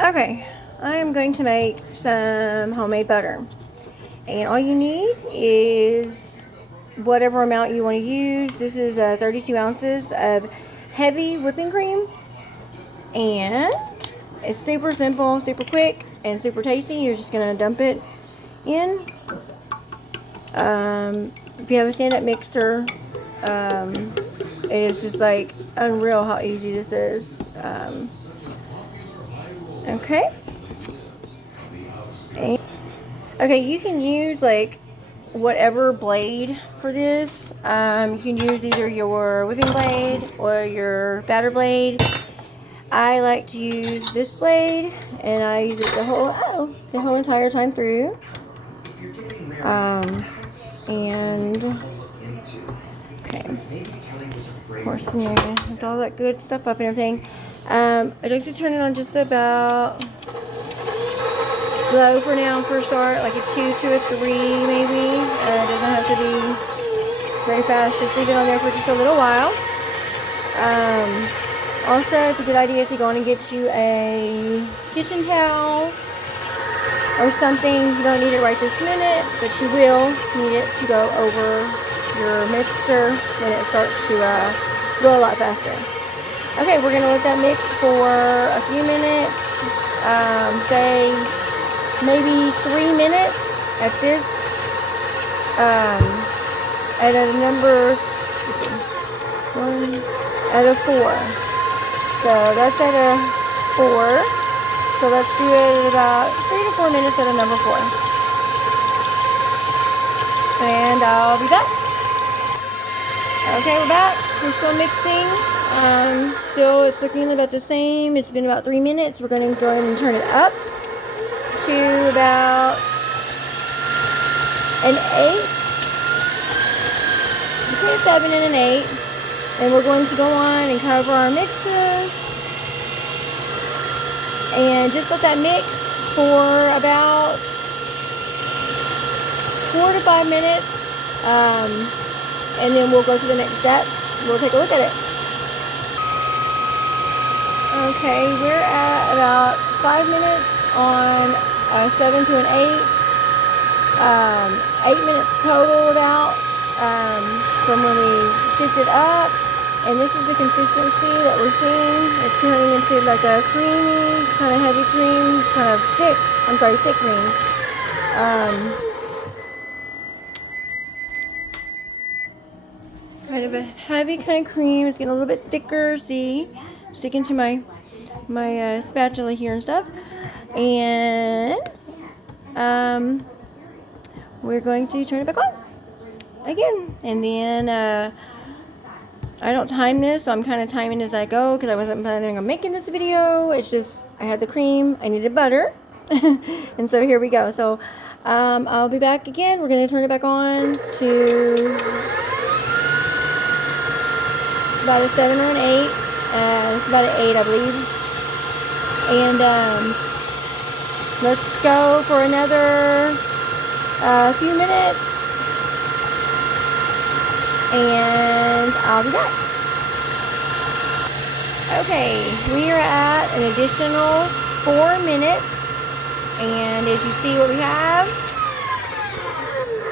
Okay, I am going to make some homemade butter. And all you need is whatever amount you want to use. This is 32 ounces of heavy whipping cream. And it's super simple, super quick, and super tasty. You're just going to dump it in. If you have a stand-up mixer, it's just like unreal how easy this is. Okay. Okay, you can use like whatever blade for this. You can use either your whipping blade or your batter blade. I like to use this blade, and I use it the whole entire time through. And okay, of course, with all that good stuff up and everything. I'd like to turn it on just about low for now for a start, like a 2 to a 3 maybe. It doesn't have to be very fast. Just leave it on there for just a little while. Also, it's a good idea to go on and get you a kitchen towel or something. You don't need it right this minute, but you will need it to go over your mixer when it starts to go a lot faster. Okay, we're going to let that mix for a few minutes, say maybe 3 minutes at this, at a number, at a 4. So that's at a 4. So let's do it at about 3 to 4 minutes at a number 4. And I'll be back. Okay, we're back. We're still mixing. Still, it's looking about the same. It's been about 3 minutes. We're going to go ahead and turn it up to about an 8. Between a 7 and an 8. And we're going to go on and cover our mixes. And just let that mix for about 4 to 5 minutes. And then we'll go to the next step. We'll take a look at it. Okay, we're at about 5 minutes on 7 to an 8. 8 minutes total about from when we shift it up. And this is the consistency that we're seeing. It's turning into like a creamy, kind of heavy cream, kind of thick cream. Kind of a heavy kind of cream. It's getting a little bit thicker. See, sticking to my spatula here and stuff. And we're going to turn it back on again. And then I don't time this, so I'm kind of timing as I go because I wasn't planning on making this video. It's just I had the cream, I needed butter, and so here we go. So I'll be back again. We're going to turn it back on to about a 7 or an 8. It's about an 8, I believe. And let's go for another few minutes. And I'll be back. Okay, we are at an additional 4 minutes. And as you see what we have,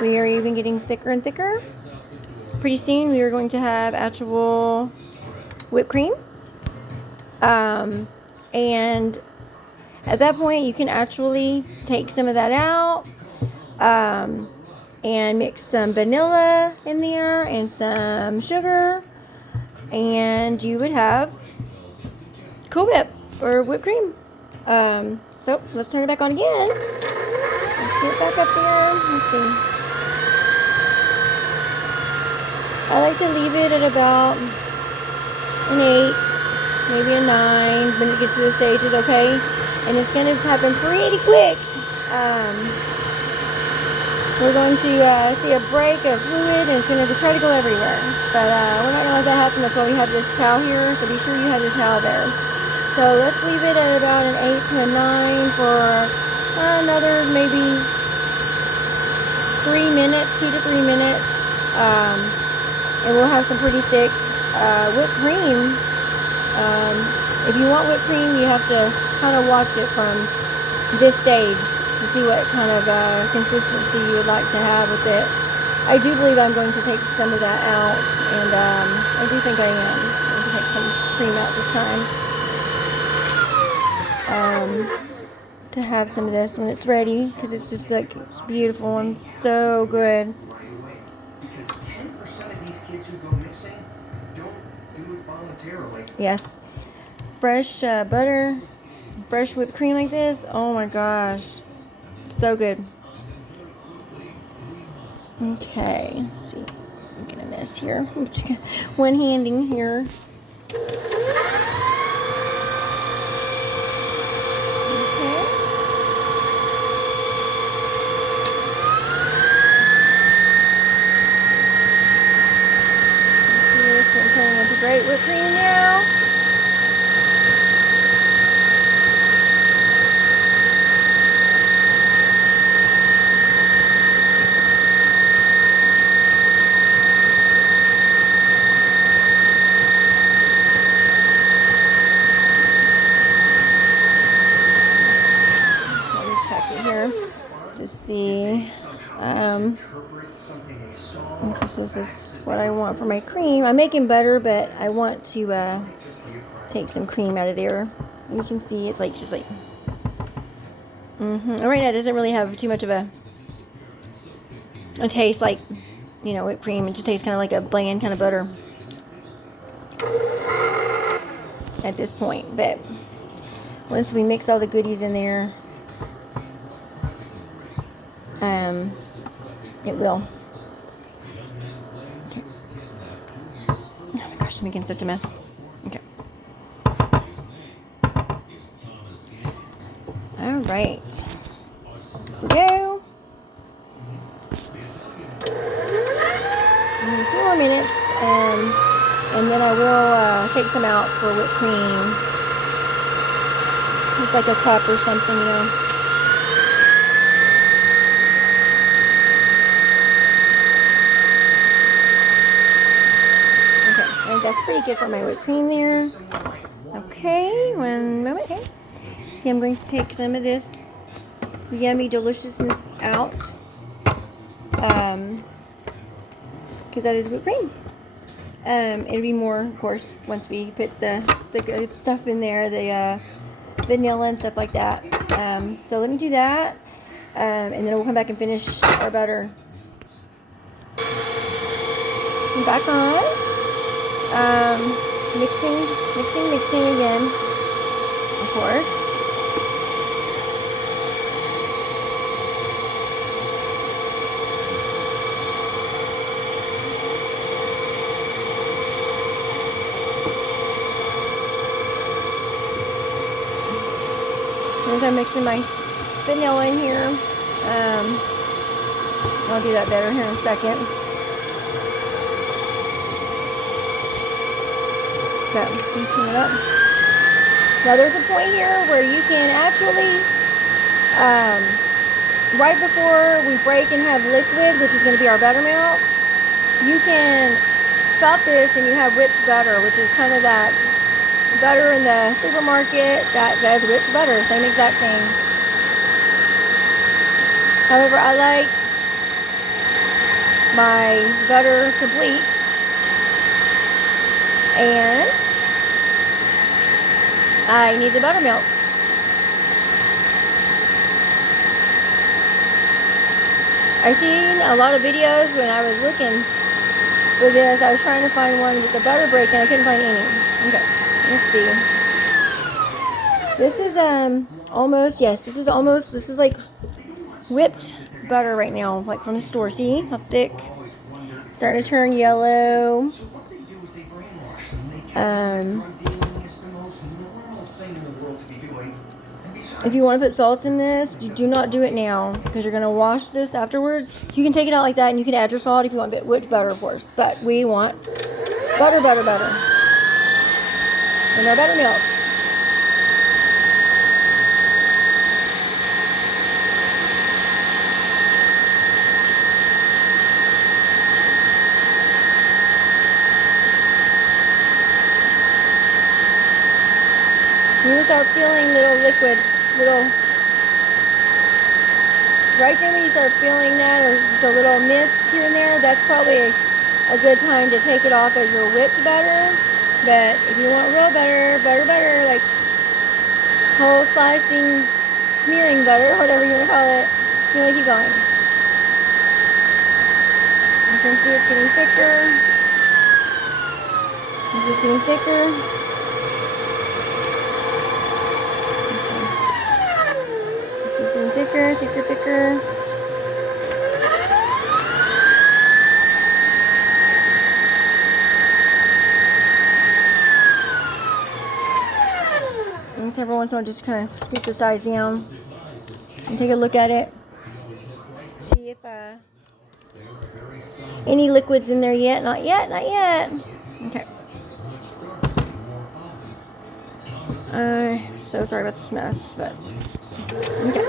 we are even getting thicker and thicker. Pretty soon we are going to have actual whipped cream. And at that point you can actually take some of that out. And mix some vanilla in there and some sugar, and you would have Cool Whip or whipped cream. So let's turn it back on again. Let's get it back up there. Let's see. I like to leave it at about an 8, maybe a 9 when it gets to this stage. It's okay, and it's going to happen pretty quick. We're going to see a break of fluid, and it's going to try to go everywhere. But we're not going to let that happen. That's why we have this towel here, so be sure you have your towel there. So let's leave it at about an 8 to a 9 for another maybe 3 minutes, 2 to 3 minutes. And we'll have some pretty thick whipped cream If you want whipped cream, you have to kind of watch it from this stage to see what kind of consistency you would like to have with it. I do believe I'm going to take some of that out, and I do think I am going to take some cream out this time to have some of this when it's ready, because it's just like, it's beautiful and so good. Because 10% of these kids who go missing don't do it voluntarily. Yes. Fresh butter, fresh whipped cream like this, oh my gosh, so good. Okay, let's see, I'm gonna miss here. One handing here. Okay. This one turning into great whipped cream now. Here to see this is what I want for my cream. I'm making butter, but I want to take some cream out of there. You can see it's like just like right now it doesn't really have too much of a taste like, you know, whipped cream. It just tastes kind of like a bland kind of butter at this point, but once we mix all the goodies in there, it will. Okay. Oh my gosh, I'm making such a mess. Okay. All right. Here we go. And 2 more minutes, and then I will take some out for whipped cream. Just like a cup or something, you know. That's pretty good for my whipped cream there. Okay, 1 moment. Okay. See, I'm going to take some of this yummy deliciousness out, because that is whipped cream. It'll be more, of course, once we put the good stuff in there, the vanilla and stuff like that. So let me do that, and then we'll come back and finish our butter. I'm back on. Mixing again, of course. As I'm mixing my vanilla in here, I'll do that better here in a second. Mixing it up. Now there's a point here where you can actually, right before we break and have liquid, which is going to be our buttermilk, you can stop this and you have whipped butter, which is kind of that butter in the supermarket that does whipped butter, same exact thing. However, I like my butter complete, and I need the buttermilk. I've seen a lot of videos when I was looking for this. I was trying to find one with the butter break and I couldn't find any. Okay, let's see. This is almost, yes, this is like whipped butter right now, like from the store. See how thick? Starting to turn yellow. If you want to put salt in this, you do not do it now because you're going to wash this afterwards. You can take it out like that and you can add your salt if you want whipped butter, of course. But we want butter. And our buttermilk. start feeling little liquid, right then when you start feeling that, or just a little mist here and there, that's probably a good time to take it off as your whipped butter. But if you want real butter, like whole slicing, smearing butter, whatever you want to call it, you want to keep going. You can see it's getting thicker. It's just getting thicker. It's just getting thicker, thicker. And every once in a while, just kind of scoop the sides down and take a look at it. See if any liquids in there yet. Not yet. Okay. So sorry about this mess, but okay.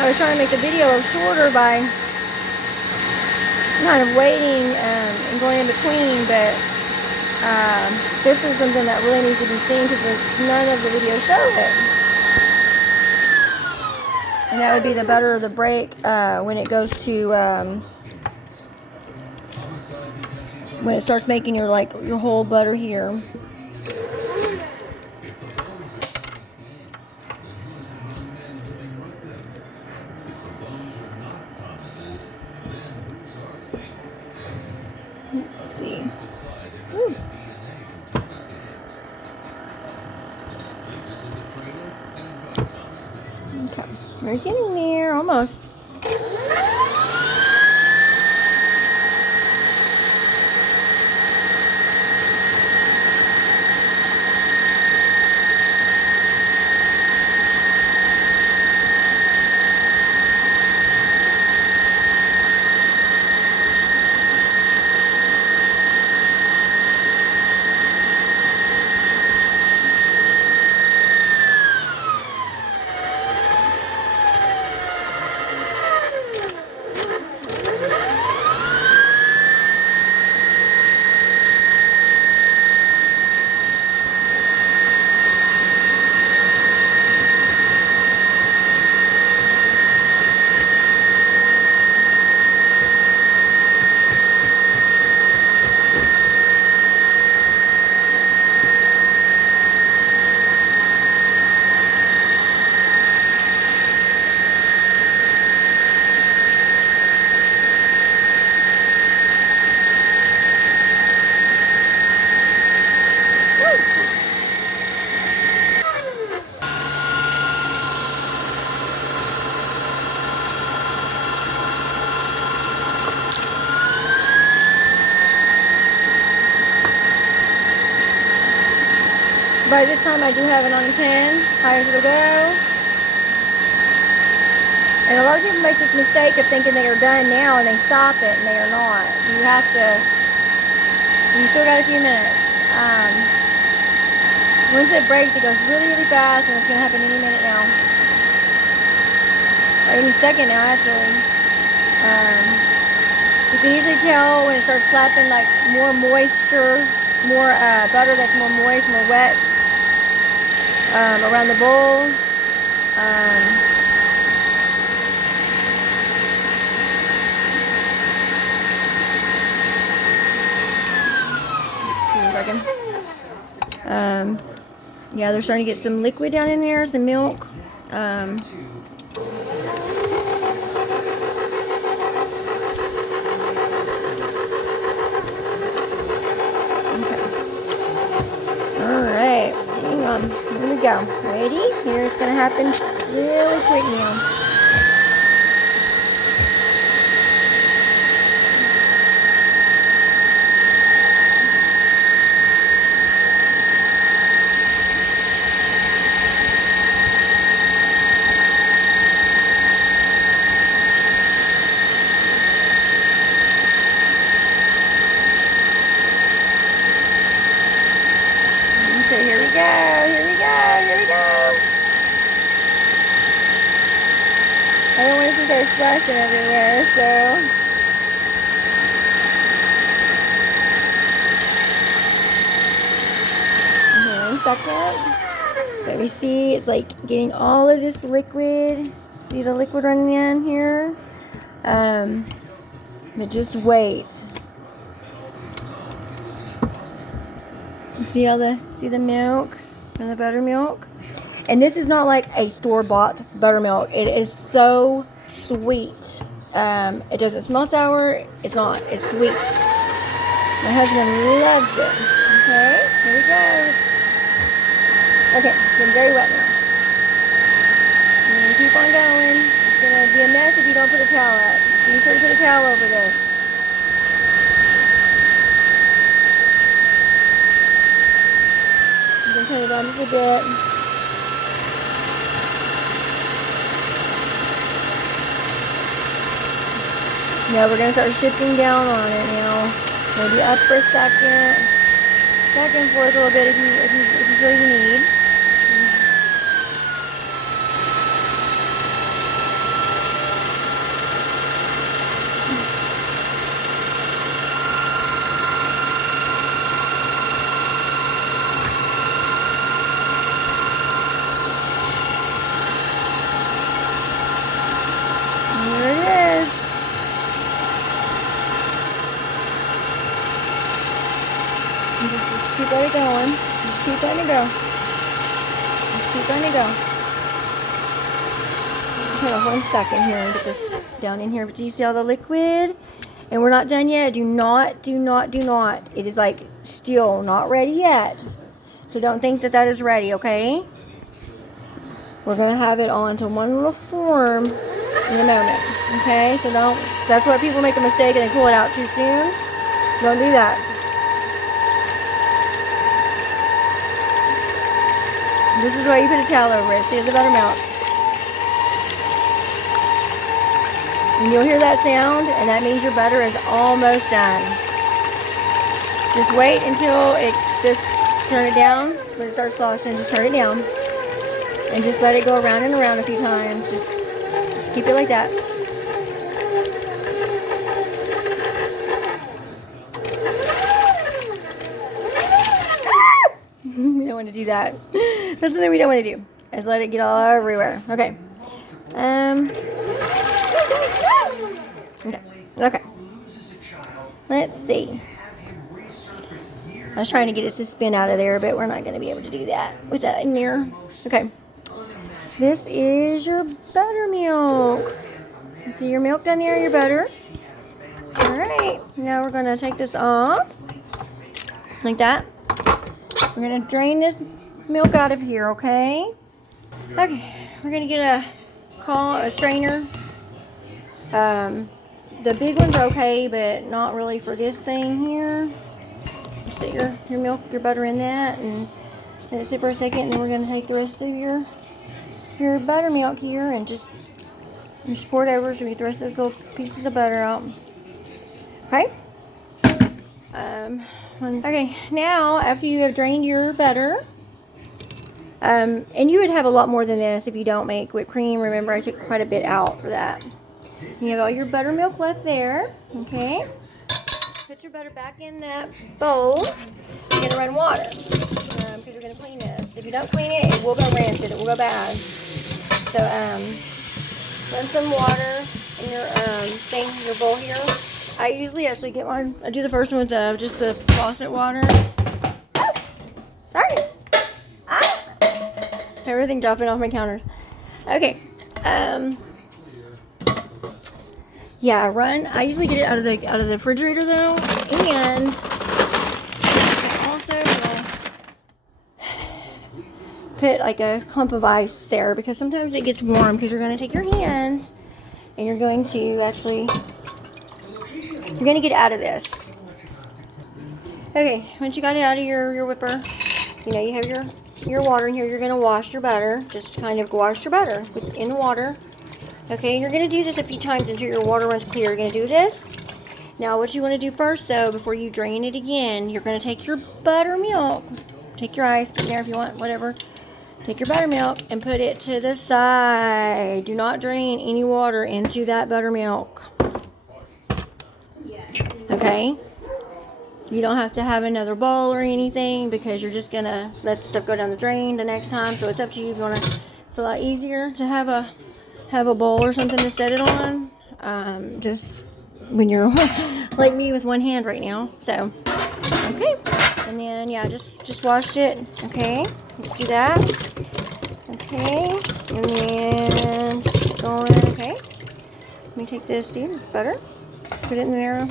I was trying to make the video shorter by kind of waiting and going in between, but this is something that really needs to be seen because none of the videos show it. And that would be the butter or the break when it goes to when it starts making your whole butter here. Let's see. Ooh. Okay, we're getting there, almost. By this time I do have it on 10, high as it'll go. And a lot of people make this mistake of thinking they are done now and they stop it, and they are not. You still got a few minutes. Once it breaks, it goes really, really fast, and it's going to happen any minute now. Or any second now, actually. You can usually tell when it starts slapping like more moisture, more butter that's more moist, more wet around the bowl. Yeah, they're starting to get some liquid down in there, some milk. Alright, hang on. Here we go. Ready? Here it's going to happen really quick now. So here we go, here we go, here we go. I don't want to see those splashing everywhere, so. Here in a second. But we see it's like getting all of this liquid. See the liquid running in here? But just wait. See the milk and the buttermilk? And this is not like a store-bought buttermilk. It is so sweet. It doesn't smell sour. It's not. It's sweet. My husband loves it. Okay, here we go. Okay, it's been very wet now. I'm going to keep on going. It's going to be a mess if you don't put a towel up. Be sure to put a towel over this. Turn it on just a bit. Now we're going to start shifting down on it now. Maybe up for a second. Back and forth a little bit if you feel you need. Just keep letting it going. Just keep letting it go. Just keep letting it go. Hold on 1 second here and get this down in here. But do you see all the liquid? And we're not done yet. Do not. It is like still not ready yet. So don't think that is ready, okay? We're going to have it all into one little form in a moment. Okay? So that's why people make a mistake and they pull it out too soon. Don't do that. This is why you put a towel over it. See the buttermilk. And you'll hear that sound, and that means your butter is almost done. Just wait until turn it down. When it starts sloshing, just turn it down. And just let it go around and around a few times. Just keep it like that. We don't want to do that. That's something we don't want to do. Is let it get all everywhere. Okay. Okay. Let's see. I was trying to get it to spin out of there, but we're not going to be able to do that with that in there. Okay. This is your buttermilk. See your milk down there, your butter. All right. Now we're going to take this off. Like that. We're going to drain this milk out of here, okay? Okay, we're going to get a strainer. The big ones are okay, but not really for this thing here. Just sit your milk, your butter in that, and let it sit for a second, and then we're going to take the rest of your buttermilk here and just pour it over so we get the rest of those little pieces of butter out. Okay? Okay, now after you have drained your butter, and you would have a lot more than this if you don't make whipped cream. Remember, I took quite a bit out for that. You have all your buttermilk left there. Okay. Put your butter back in that bowl. You're going to run water because we're going to clean this. If you don't clean it, it will go rancid. It will go bad. So, run some water in your bowl here. I usually actually get one. I do the first one with just the faucet water. Oh, sorry. Everything dropping off my counters. Okay. Yeah, I usually get it out of the refrigerator though, and I also will put like a clump of ice there because sometimes it gets warm because you're going to take your hands and you're going to get it out of this. Okay, once you got it out of your whipper, you have your water in here. You're going to wash your butter. Just kind of wash your butter in water. Okay, and you're going to do this a few times until your water runs clear. You're going to do this. Now, what you want to do first, though, before you drain it again, you're going to take your buttermilk. Take your ice, put it there if you want, whatever. Take your buttermilk and put it to the side. Do not drain any water into that buttermilk. Okay? You don't have to have another bowl or anything because you're just going to let stuff go down the drain the next time. So it's up to you if you want to. It's a lot easier to have a bowl or something to set it on. Just when you're like me with one hand right now. So, okay. And then, yeah, just washed it. Okay. Let's do that. Okay. And then just keep going. Okay. Let me take this. See, this butter. Put it in there.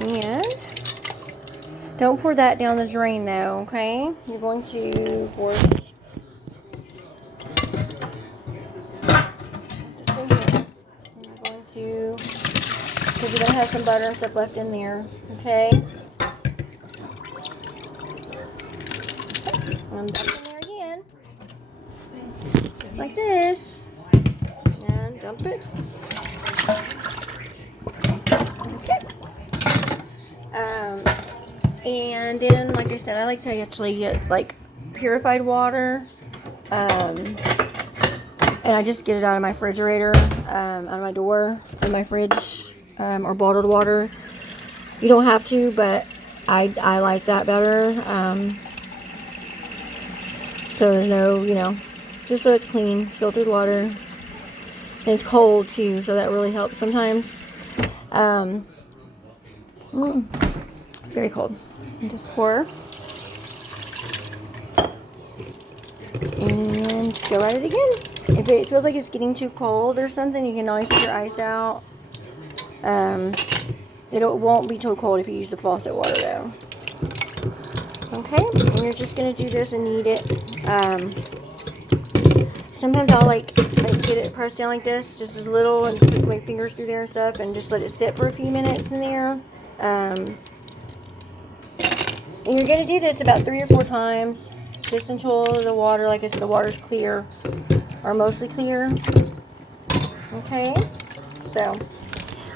And don't pour that down the drain, though, okay? You're going to pour this in here. And you're going to, because you're going to have some butter and stuff left in there, okay? And dump in there again. Just like this. And dump it. Okay. And then, like I said, I like to actually get like purified water, and I just get it out of my refrigerator, out of my door, in my fridge, or bottled water. You don't have to, but I like that better. So there's no, just so it's clean, filtered water, and it's cold too, so that really helps sometimes. Very cold. And just pour. And just go at it again. If it feels like it's getting too cold or something, you can always take your ice out. It won't be too cold if you use the faucet water though. Okay, and you're just going to do this and knead it. Sometimes I'll like get it pressed down like this, just as little, and put my fingers through there and stuff, and just let it sit for a few minutes in there. And you're going to do this about 3 or 4 times, just until the water, like I said, the water's clear, or mostly clear. Okay, so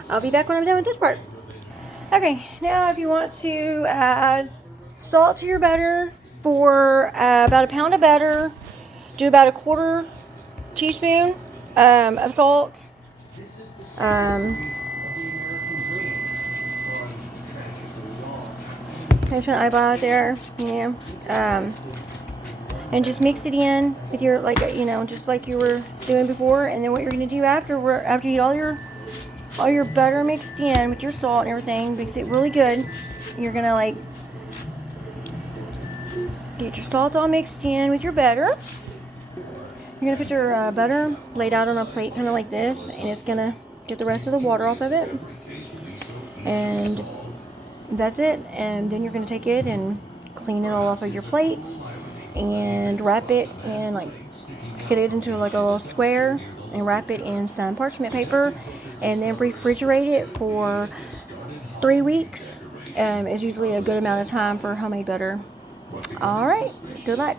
I'll be back when I'm done with this part. Okay, now if you want to add salt to your butter, for about a pound of butter, do about a 1/4 teaspoon of salt. There's an eyeball out there, and just mix it in with your, just like you were doing before. And then what you're going to do after you get all your butter mixed in with your salt and everything, mix it really good. You're going to get your salt all mixed in with your butter. You're going to put your butter laid out on a plate kind of like this, and it's going to get the rest of the water off of it. And that's it. And then you're going to take it and clean it all off of your plate and wrap it in, get it into a little square and wrap it in some parchment paper, and then refrigerate it for 3 weeks. Is usually a good amount of time for homemade butter. All right, good luck.